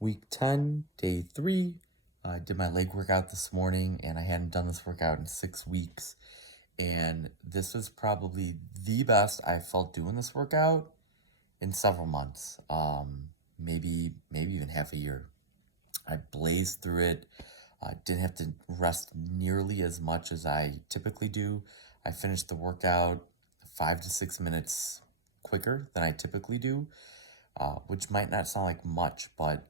Week 10, day 3. I did my leg workout this morning and I hadn't done this workout in 6 weeks. And this was probably the best I felt doing this workout in several months. Maybe even half a year. I blazed through it. I didn't have to rest nearly as much as I typically do. I finished the workout 5 to 6 minutes quicker than I typically do, which might not sound like much, but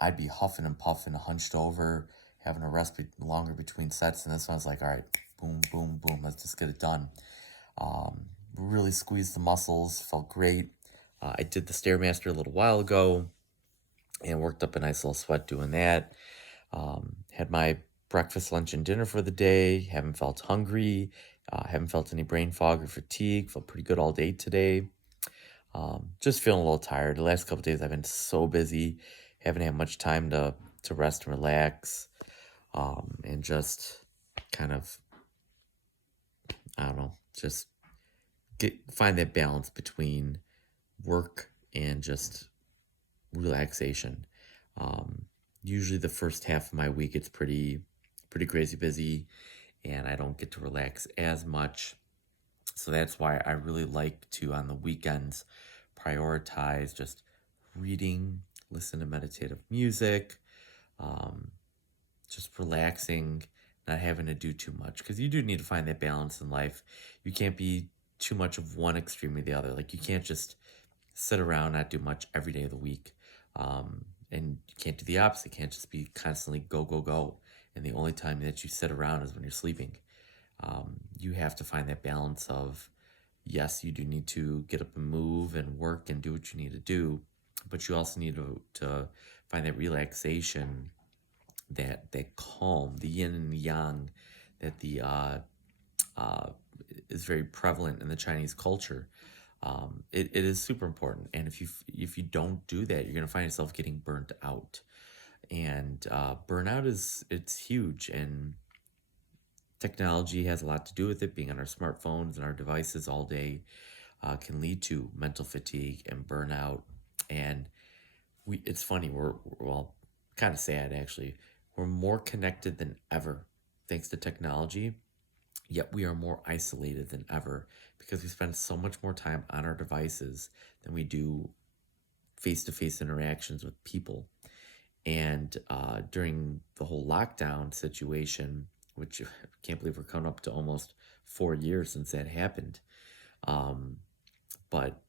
I'd be huffing and puffing, hunched over, having to rest longer between sets. And this one I was like, all right, boom, boom, boom, let's just get it done. Really squeezed the muscles, felt great. I did the Stairmaster a little while ago and worked up a nice little sweat doing that. Had my breakfast, lunch, and dinner for the day. Haven't felt hungry. Haven't felt any brain fog or fatigue. Felt pretty good all day today. Just feeling a little tired. The last couple days I've been so busy, haven't had much time to rest and relax, and just kind of, I don't know, just find that balance between work and just relaxation. Usually the first half of my week it's pretty crazy busy, and I don't get to relax as much. So that's why I really like to, on the weekends, prioritize just reading, listen to meditative music, um, just relaxing, not having to do too much. Because you do need to find that balance in life. You can't be too much of one extreme or the other. Like, you can't just sit around, not do much every day of the week. And you can't do the opposite. You can't just be constantly go, go, go. And the only time that you sit around is when you're sleeping. You have to find that balance of, yes, you do need to get up and move and work and do what you need to do, but you also need to find that relaxation, that calm, the yin and the yang, that the uh, is very prevalent in the Chinese culture. It is super important, and if you don't do that, you're gonna find yourself getting burnt out, and burnout it's huge, and technology has a lot to do with it. Being on our smartphones and our devices all day can lead to mental fatigue and burnout. And it's funny, well, kind of sad actually. We're more connected than ever thanks to technology, yet we are more isolated than ever because we spend so much more time on our devices than we do face to face interactions with people. And during the whole lockdown situation, which I can't believe we're coming up to almost 4 years since that happened, um, but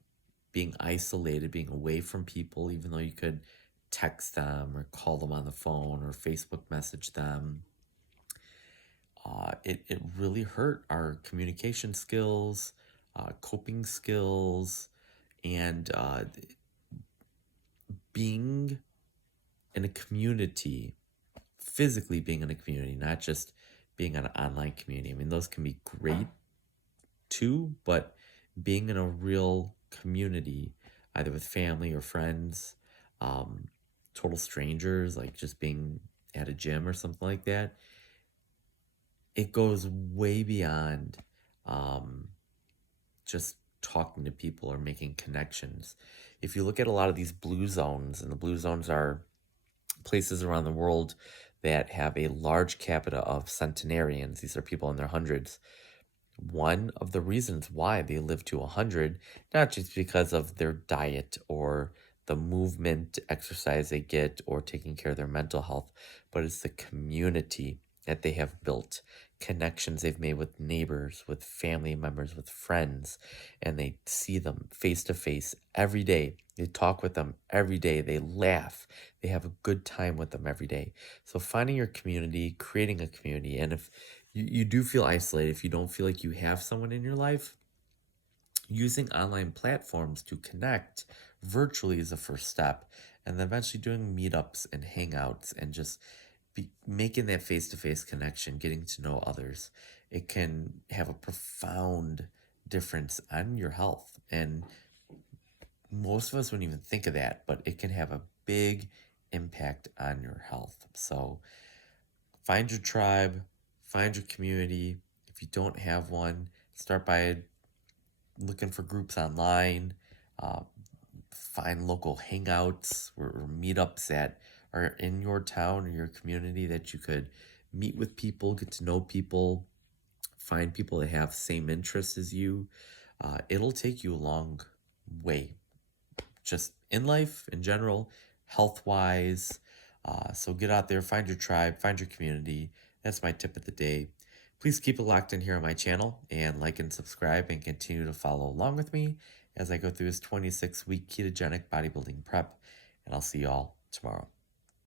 being isolated, being away from people, even though you could text them or call them on the phone or Facebook message them, it really hurt our communication skills, coping skills, and being in a community, physically being in a community, not just being in an online community. I mean, those can be great too, but being in a real community, either with family or friends, um, total strangers, like just being at a gym or something like that, it goes way beyond um, just talking to people or making connections. If you look at a lot of these blue zones, and the blue zones are places around the world that have a large capita of centenarians, these are people in their hundreds. One of the reasons why they live to 100, not just because of their diet or the movement, exercise they get, or taking care of their mental health, but it's the community that they have built, connections they've made with neighbors, with family members, with friends, and they see them face to face every day. They talk with them every day. They laugh. They have a good time with them every day. So finding your community, creating a community, and if you do feel isolated, if you don't feel like you have someone in your life, using online platforms to connect virtually is a first step. And then eventually doing meetups and hangouts and just making that face to face connection, getting to know others, it can have a profound difference on your health. And most of us wouldn't even think of that, but it can have a big impact on your health. So find your tribe, find your community. If you don't have one, start by looking for groups online, uh, find local hangouts or meetups that are in your town or your community that you could meet with people, get to know people, find people that have same interests as you. It'll take you a long way, just in life in general, health wise. So get out there, find your tribe, find your community. That's my tip of the day. Please keep it locked in here on my channel and like and subscribe and continue to follow along with me as I go through this 26-week ketogenic bodybuilding prep. And I'll see you all tomorrow.